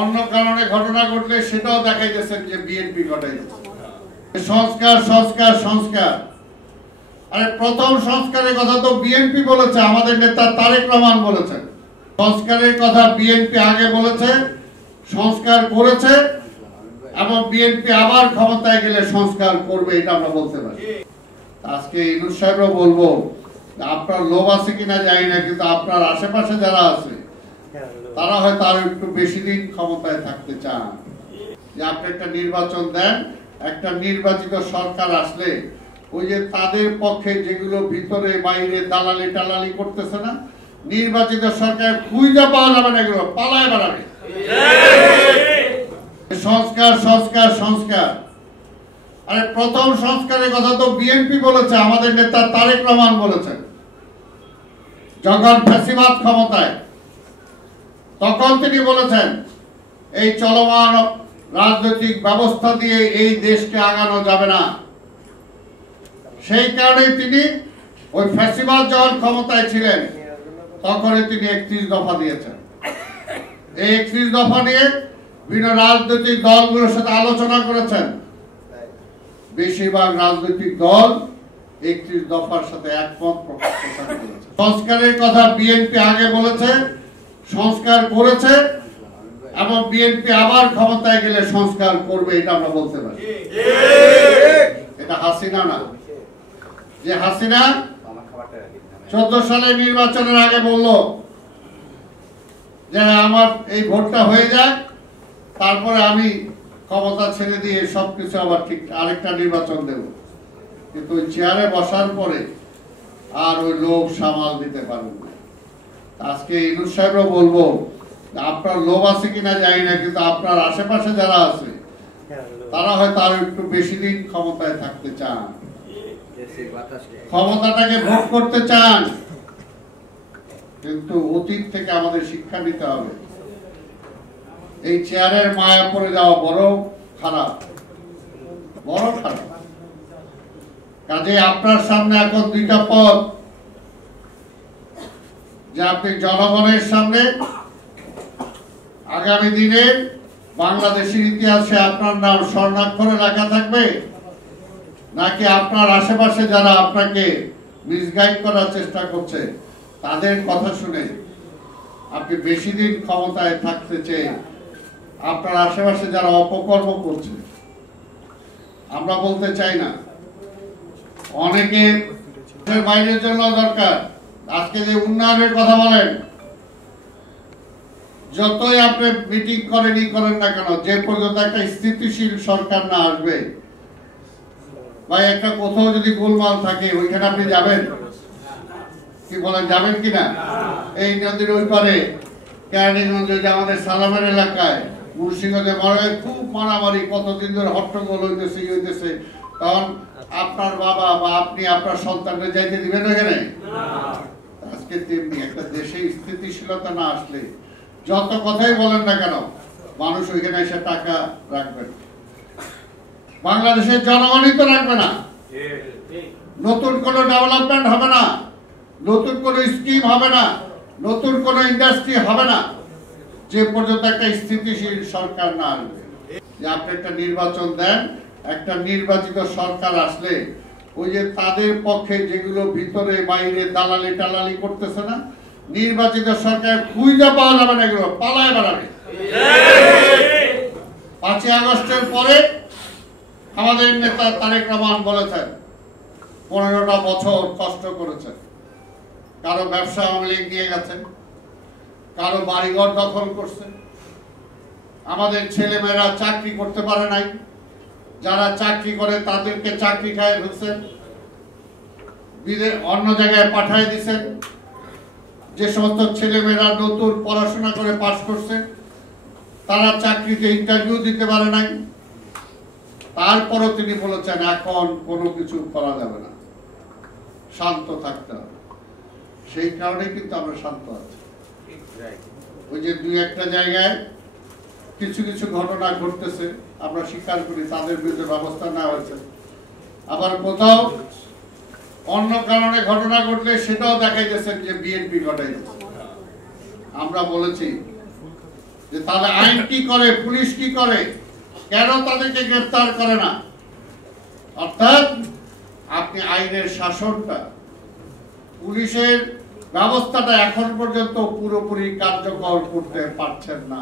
অন্য কারণে ঘটনা ঘটলে সেটাও দেখাইতেছেন যে বিএনপি ঘটাইছে। সংস্কার সংস্কার সংস্কার, আরে প্রথম সংস্কারের কথা তো বিএনপি বলেছে, আমাদের নেতা তারেক রহমান বলেছেন। সংস্কারের কথা বিএনপি আগে বলেছে, সংস্কার করেছে, এবং বিএনপি আবার ক্ষমতায় গেলে সংস্কার করবে, এটা আমরা বলতে পারি। আজকে ইউনূস সাহেবও বলবো, আপনার লোভ আছে কিনা জানি না, কিন্তু আপনার আশেপাশে যারা আছে তারা হয়তো আরো একটু বেশি দিন ক্ষমতায় থাকতে চান। যে আপনি একটা নির্বাচন দেন, একটা নির্বাচিত সরকার আসলে ওই যে তাদের পক্ষে যেগুলো ভিতরে বাইরে দালালি টালালি করতেছে না, নির্বাচিত সরকার খুঁজে পাওয়া যাবে না, এগুলো পালায় বেড়াবে। সংস্কার সংস্কার সংস্কার, আরে প্রথম সংস্কারের কথা তো বিএনপি বলেছে, আমাদের নেতা তারেক রহমান বলেছেন। যখন ফ্যাসিবাদ ক্ষমতায়, তখন তিনি বলেছেন এই চলমান রাজনৈতিক ব্যবস্থা দিয়ে এই দেশকে আগানো যাবে না। সেই কারণে তিনি ওই ফ্যাসিবাদ যখন ক্ষমতায় ছিলেন তখনই তিনি 31 দফা দিয়েছেন। এই 31 দফা নিয়ে বিভিন্ন রাজনৈতিক দলগুলোর সাথে আলোচনা করেছেন। বেশিরভাগ রাজনৈতিক দল 31 দফার সাথে একমত প্রকাশ করেছে। সংস্কারের কথা বিএনপি আগে বলেছে, সংস্কার করেছে, এবং বিএনপি আবার ক্ষমতায় গেলে সংস্কার করবে, এটা আমরা বলতে পারি। এটা হাসিনা না, যে হাসিনা 14 সালে নির্বাচনের আগে বলল যে আমার এই ভোটটা হয়ে যাক, তারপরে আমি ক্ষমতা ছেড়ে দিয়ে সবকিছু আবার ঠিক আরেকটা নির্বাচন দেব। কিন্তু ওই চেয়ারে বসার পরে আর ওই লোভ সামাল দিতে পারবেন না। আজকে ইউনূস সাহেবও বলবো, আপনার লোভ আছে কিনা জানি না, কিন্তু আপনার আশেপাশে যারা আছে তারা হয়তো আরো একটু বেশি দিন ক্ষমতায় থাকতে চান, ক্ষমতাটাকে ভোগ করতে চান। কিন্তু অতীত থেকে আমাদের শিক্ষা নিতে হবে। এই চেয়ারের মায়া পড়ে যাওয়া বড় খারাপ, বড় খারাপ। কাজে আপনার সামনে এখন দুইটা পথ, যে আপনি জনগণের সামনে আগামী দিনে বাংলাদেশের ইতিহাসে আপনার নাম স্বর্ণাক্ষরে লেখা থাকবে, নাকি আপনার আশেপাশে যারা আপনাকে মিসগাইড করার চেষ্টা করছে তাদের কথা শুনে আপনি বেশি দিন ক্ষমতায় থাকতে চেয়ে আপনার আশেপাশে যারা অপকর্ম করছে, আমরা বলতে চাই না, অনেকে বাইরের জন্য দরকার। আজকে যে উন্নয়নের কথা বলেন, যতই আপনি মিটিং করেন না কেন, যে পর্যন্ত একটা স্থিতিশীল সরকার না আসবে, বা একটা কোথাও যদি গোলমাল থাকে, ওইখানে আপনি যাবেন কি বলেন, যাবেন কিনা? এই নদীর ওই পারে কেরানীগঞ্জে যে আমাদের সালামের এলাকায়, মুর্শিদাবাদে খুব মারামারি, কতদিন ধরে হট্টগোল হইতেছে, তখন আপনার বাবা বা আপনি আপনার সন্তানকে যাইতে দিবেন ওখানে? আজকে তেমনি একটা দেশে স্থিতিশীলতা না আসলে যত কথাই বলেন না কেন, মানুষ ওইখানে এসে টাকা রাখবেন, বাংলাদেশের জনগণই তো রাখবে না। নতুন কোনো ডেভেলপমেন্ট হবে না, নতুন কোনো স্কিম হবে না, নতুন কোনো ইন্ডাস্ট্রি হবে না, যে পর্যন্ত একটা স্থিতিশীল সরকার না আসবে। যে আপনি একটা নির্বাচন দেন, একটা নির্বাচিত সরকার আসলে ওই যে তাদের পক্ষে যেগুলো ভিতরে বাইরে দালালি টালালি করতেছে না, নির্বাচিত সরকার খুঁজে পাওয়া যাবে না, এগুলো পালায় বেড়াবে। 5ই আগস্টের পরে আমাদের নেতা তারেক রহমান বলেছেন 15টা বছর কষ্ট করেছেন, কারো ব্যবসা আওয়ামী লীগ নিয়ে গেছেন, কারো বাড়িঘর দখল করছে, আমাদের ছেলেমেয়েরা চাকরি করতে পারে নাই, যারা চাকরি করে তাদেরকে চাকরি খায় ফেলছেন, অন্য জায়গায় পাঠায় দিচ্ছেন। যে সমস্ত ছেলেমেয়েরা নতুন পড়াশোনা করে পাস করছে তারা চাকরিতে ইন্টারভিউ দিতে পারে নাই। তারপরও তিনি বলেছেন এখন কোনো কিছু করা যাবে না, শান্ত থাকতে হবে। সেই কারণেই কিন্তু আমরা শান্ত আছি। ওই যে দুই একটা জায়গায় কিছু কিছু ঘটনা ঘটতেছে, আমরা স্বীকার করি, তাদের বিরুদ্ধে ব্যবস্থা নেওয়া হয়েছে। আবার কোথাও অন্য কারণে ঘটনা ঘটলে সেটাও দেখাইতেছেন যে বিএনপি ঘটাইছে। আমরা বলেছি যে তাহলে আইন কি করে, পুলিশ কি করে, কেন তাদেরকে গ্রেফতার করে না? অর্থাৎ আপনি আইনের শাসনটা, পুলিশের ব্যবস্থাটা এখন পর্যন্ত পুরোপুরি কার্যকর করতে পারছেন না।